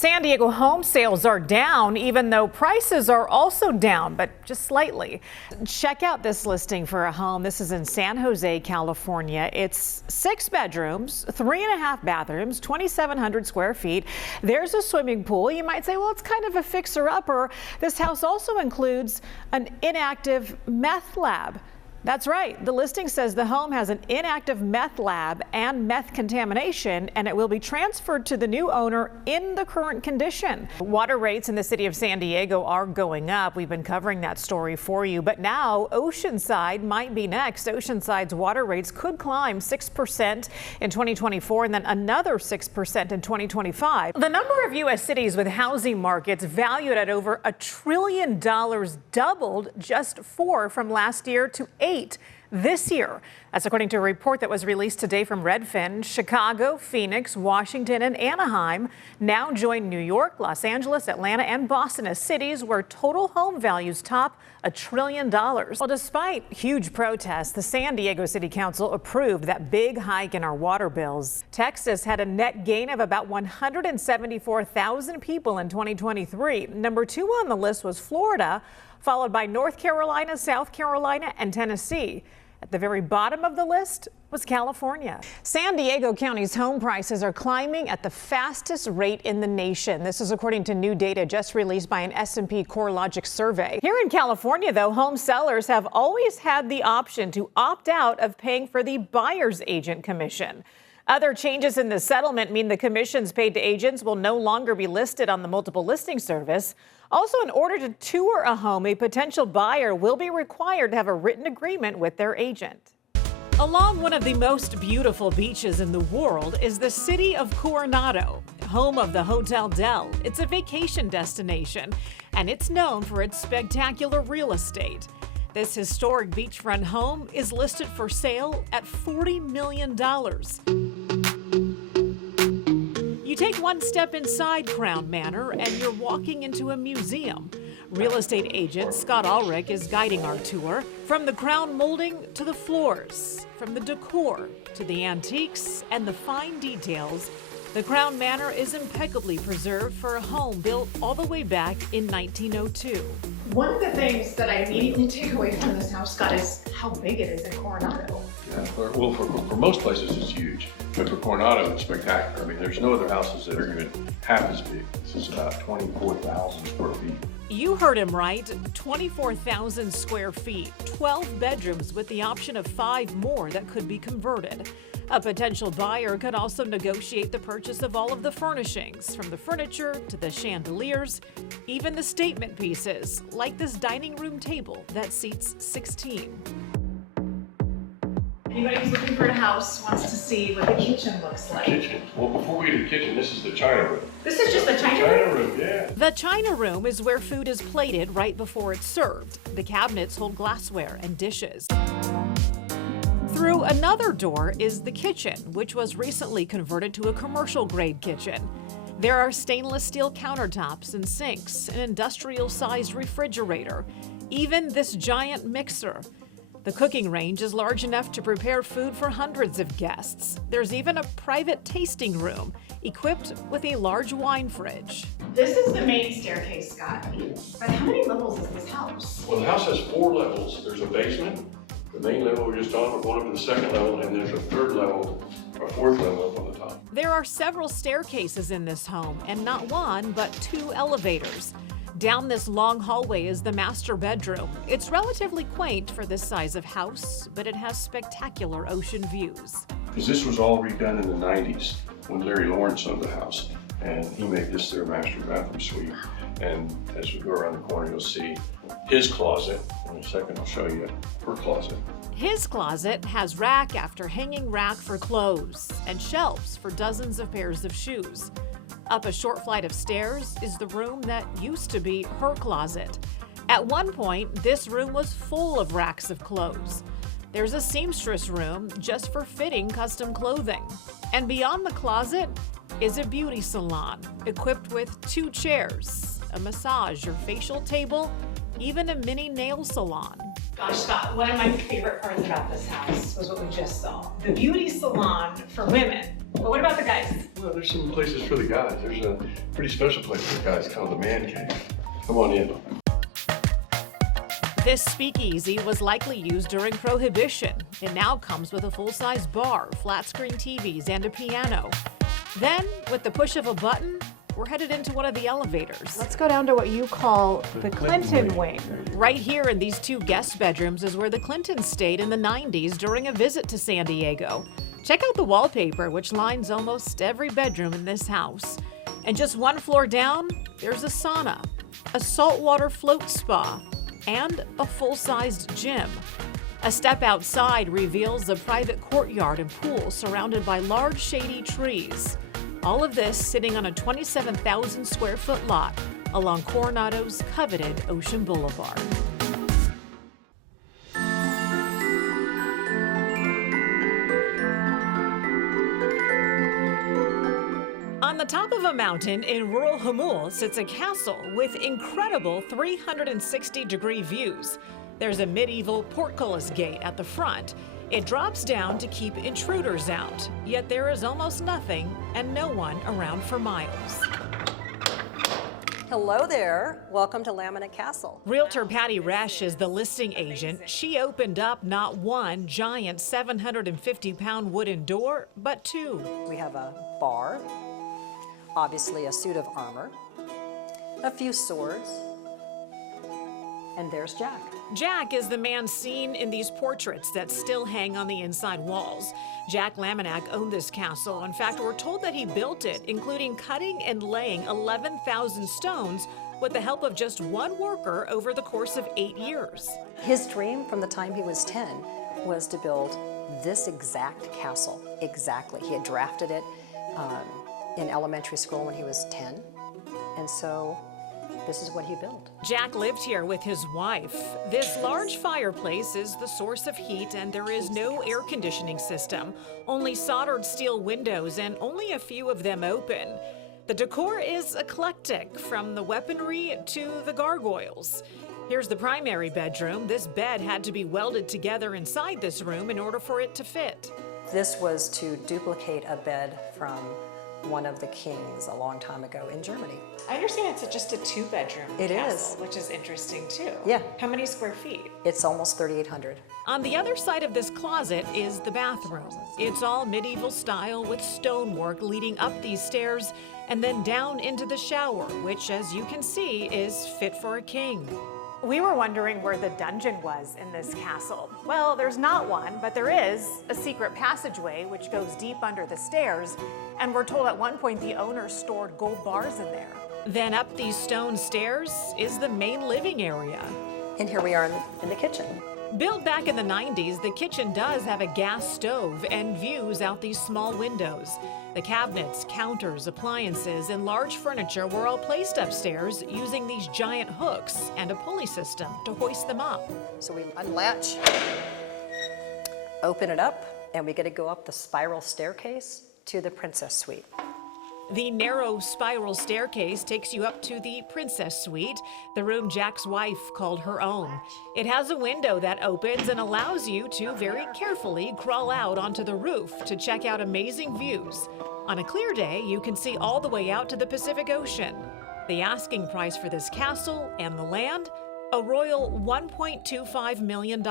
San Diego home sales are down, even though prices are also down, but just slightly. Check out this listing for a home. This is in San Jose, California. It's 6 bedrooms, 3.5 bathrooms, 2,700 square feet. There's a swimming pool. You might say, well, it's kind of a fixer-upper. This house also includes an inactive meth lab. That's right. The listing says the home has an inactive meth lab and meth contamination, and it will be transferred to the new owner in the current condition. Water rates in the city of San Diego are going up. We've been covering that story for you, but now Oceanside might be next. Oceanside's water rates could climb 6% in 2024 and then another 6% in 2025. The number of U.S. cities with housing markets valued at over $1 trillion doubled just 4 from last year to 8 this year. That's according to a report that was released today from Redfin. Chicago, Phoenix, Washington, and Anaheim now join New York, Los Angeles, Atlanta, and Boston as cities where total home values top $1 trillion. Well, despite huge protests, the San Diego City Council approved that big hike in our water bills. Texas had a net gain of about 174,000 people in 2023. Number 2 on the list was Florida, followed by North Carolina, South Carolina, and Tennessee. At the very bottom of the list was California. San Diego County's home prices are climbing at the fastest rate in the nation. This is according to new data just released by an S&P CoreLogic survey. Here in California, though, home sellers have always had the option to opt out of paying for the buyer's agent commission. Other changes in the settlement mean the commissions paid to agents will no longer be listed on the multiple listing service. Also, in order to tour a home, a potential buyer will be required to have a written agreement with their agent. Along one of the most beautiful beaches in the world is the city of Coronado, home of the Hotel Del. It's a vacation destination, and it's known for its spectacular real estate. This historic beachfront home is listed for sale at $40 million. You take one step inside Crown Manor and you're walking into a museum. Real estate agent Scott Ulrich is guiding our tour. From the crown molding to the floors, from the decor to the antiques and the fine details, the Crown Manor is impeccably preserved for a home built all the way back in 1902. One of the things that I immediately take away from this house, Scott, is how big it is in Coronado. Yeah, well, for most places it's huge, but for Coronado it's spectacular. I mean, there's no other houses that are even half as big. This is about 24,000 square feet. You heard him right, 24,000 square feet, 12 bedrooms with the option of 5 more that could be converted. A potential buyer could also negotiate the purchase of all of the furnishings, from the furniture to the chandeliers, even the statement pieces, like this dining room table that seats 16. Anybody who's looking for a house wants to see what the kitchen looks like. Kitchen. Well, before we get to the kitchen, this is the china room. This is just the china room? China room, yeah. The china room is where food is plated right before it's served. The cabinets hold glassware and dishes. Through another door is the kitchen, which was recently converted to a commercial-grade kitchen. There are stainless steel countertops and sinks, an industrial-sized refrigerator, even this giant mixer. The cooking range is large enough to prepare food for hundreds of guests. There's even a private tasting room equipped with a large wine fridge. This is the main staircase, Scott. But how many levels is this house? Well, the house has 4 levels. There's a basement, the main level we're just on, we're going up to the second level, and there's a 3rd level, or 4th level up on the top. There are several staircases in this home, and not one, but 2 elevators. Down this long hallway is the master bedroom. It's relatively quaint for this size of house, but it has spectacular ocean views. Because this was all redone in the 90s when Larry Lawrence owned the house, and he made this their master bathroom suite. And as we go around the corner, you'll see his closet. In a second, I'll show you her closet. His closet has rack after hanging rack for clothes and shelves for dozens of pairs of shoes. Up a short flight of stairs is the room that used to be her closet. At one point, this room was full of racks of clothes. There's a seamstress room just for fitting custom clothing. And beyond the closet is a beauty salon equipped with 2 chairs, a massage or facial table, even a mini nail salon. Gosh, Scott, one of my favorite parts about this house was what we just saw. The beauty salon for women. But what about the guys? Well, there's some places for the guys. There's a pretty special place for the guys called the Man Cave. Come on in. This speakeasy was likely used during Prohibition. It now comes with a full-size bar, flat-screen TVs, and a piano. Then, with the push of a button, we're headed into one of the elevators. Let's go down to what you call the Clinton wing. Right here in these two guest bedrooms is where the Clintons stayed in the 90s during a visit to San Diego. Check out the wallpaper, which lines almost every bedroom in this house. And just one floor down, there's a sauna, a saltwater float spa, and a full-sized gym. A step outside reveals a private courtyard and pool surrounded by large shady trees. All of this sitting on a 27,000 square foot lot along Coronado's coveted Ocean Boulevard. On the top of a mountain in rural Jamul sits a castle with incredible 360-degree views. There's a medieval portcullis gate at the front. It drops down to keep intruders out, yet there is almost nothing and no one around for miles. Hello there. Welcome to Laminate Castle. Realtor Patty Resch is the listing agent. She opened up not one giant 750-pound wooden door, but two. We have a bar, obviously a suit of armor, a few swords, and there's Jack. Jack is the man seen in these portraits that still hang on the inside walls. Jack Laminack owned this castle. In fact, we're told that he built it, including cutting and laying 11,000 stones with the help of just one worker over the course of 8 years. His dream from the time he was 10 was to build this exact castle. Exactly. He had drafted it in elementary school when he was 10. And so this is what he built. Jack lived here with his wife. This large fireplace is the source of heat, and there is no air conditioning system. Only soldered steel windows, and only a few of them open. The decor is eclectic, from the weaponry to the gargoyles. Here's the primary bedroom. This bed had to be welded together inside this room in order for it to fit. This was to duplicate a bed from one of the kings a long time ago in Germany. I understand it's just a 2-bedroom It castle, is. which is interesting too. Yeah. How many square feet? It's almost 3,800. On the other side of this closet is the bathroom. It's all medieval style with stonework leading up these stairs and then down into the shower, which, as you can see, is fit for a king. We were wondering where the dungeon was in this castle. Well, there's not one, but there is a secret passageway which goes deep under the stairs, and we're told at one point the owner stored gold bars in there. Then up these stone stairs is the main living area. And here we are in the kitchen. Built back in the 90s, the kitchen does have a gas stove and views out these small windows. The cabinets, counters, appliances, and large furniture were all placed upstairs using these giant hooks and a pulley system to hoist them up. So we unlatch, open it up, and we get to go up the spiral staircase to the princess suite. The narrow spiral staircase takes you up to the princess suite, the room Jack's wife called her own. It has a window that opens and allows you to very carefully crawl out onto the roof to check out amazing views. On a clear day, you can see all the way out to the Pacific Ocean. The asking price for this castle and the land, a royal $1.25 million.